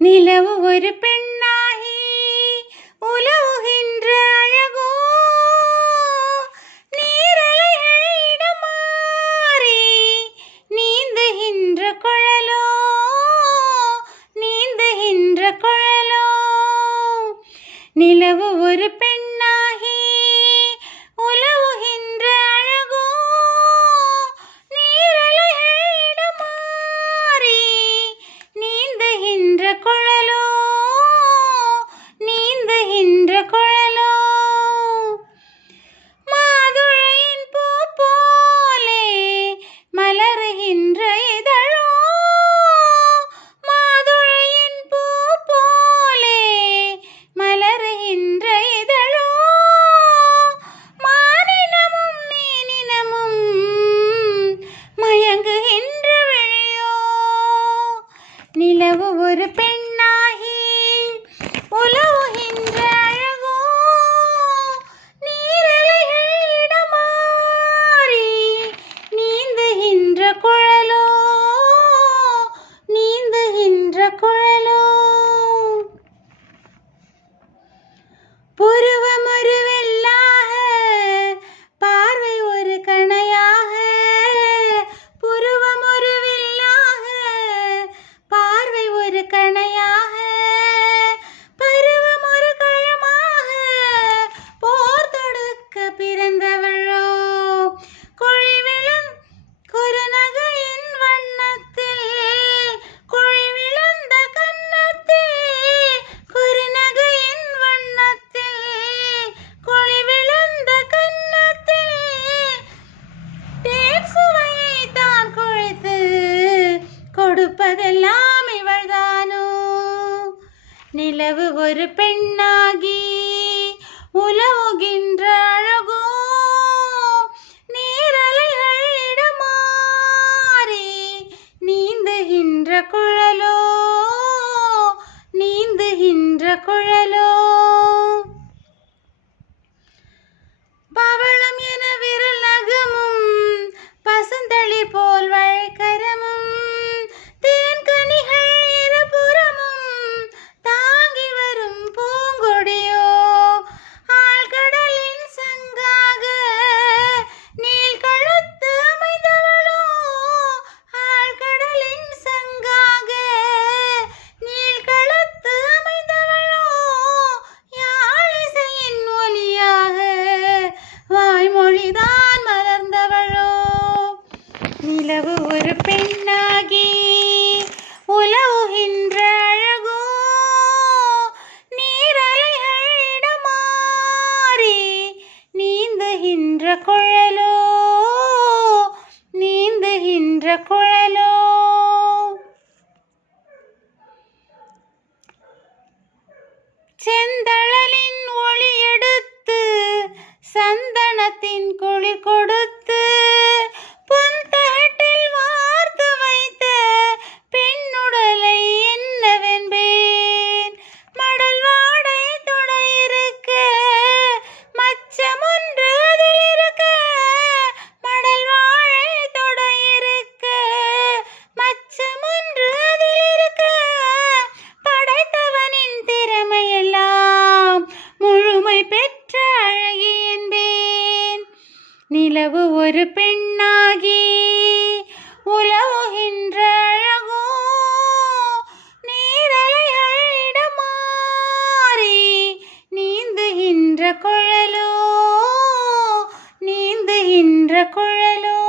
நிலவு ஒரு பெண்ணாகி உலவுகின்ற அழகோ, நீரலைகளிடம் மாறி நீந்துகின்ற குழலோ, நீந்துகின்ற குழலோ. நிலவு ஒரு பெண்ணாகி உலவுகின்ற அழகோ, நீரலைகளிடம் மாறி நீந்துகின்ற குழலோ, நீந்துகின்ற குழலோ. மாதுளையின் பூ போலே மலருகின்ற இதழோ, மாதுளையின் பூ போலே மலருகின்ற இதழோ, மானினமும் மீனினமும் மயங்குகின்ற விழியோ. நிலவு ஒரு பெண்ணாகி உலவுகின்ற அழகோ, நீரலைகளிடம் மாறி நீந்துகின்ற குழலோ, நீந்துகின்ற குழலோ. புருவம் ஒரு வெல்லாக, பார்வை ஒரு கணையாக, புருவம் ஒரு வெல்லாக, பார்வை ஒரு கணையாக, பருவம் ஒரு கழமாக, போர் தொடுக்க பிறந்தவளோ. குழிவிழும் குறுநகையின் வண்ணத்தில், குழிவிழுந்த கன்னத்தில், குறுநகையின் வண்ணத்தில், குழிவிழுந்த கன்னத்தில், தேன் சுவையை தான் குழைத்து கொடுப்பதெல்லாம் இவள்தானோ. நிலவு ஒரு பெண்ணாகி உலவுகின்ற அழகோ, நீரலைகளிடம் மாறி நீந்துகின்ற குழலோ, நீந்துகின்ற குழலோ. பவளம் என விரல் நகமும், பசுந்தளிர் போல் வளைக்கரமும், தேன்கனிகள் இருபுறமும் தாங்கி வரும் பூங்கொடியோ. ஆழ்கடலின் சங்காக நீள்கழுத்து அமைந்தவளோ, ஆழ்கடலின் சங்காக நீள்கழுத்து அமைந்தவளோ. யாழிசையின் ஒலியாக வாய்மொழிதான் மலர்ந்தவளோ. நிலவு ஒரு பெண்ணாகி உலவுகின்ற அழகோ, நீரலைகளிடம் மாறி நீந்துகின்ற குழலோ, நீந்துகின்ற குழலோ. செந்தழலின் ஒளி எடுத்து சந்தனத்தின் குளிர் கொடுத்து, பொன்தகட்டில் வார்த்து வைத்த பெண்ணுடலை என்னவென்பேன். மடல் வாடை தொட இருக்க, மச்சம் ஒன்று அதில் இருக்க, மடல் வாழை தொட இருக்க, மச்சம் ஒன்று அதில் இருக்க, படைத்தவனின் திறமையெல்லாம் முழுமை பெற்ற அழகி என்பேன். நிலவு ஒரு பெண்ணாகி உலவுகின்ற அழகோ, நீரலைகளிடம் மாறி நீந்துகின்ற குழலோ, நீந்துகின்ற குழலோ.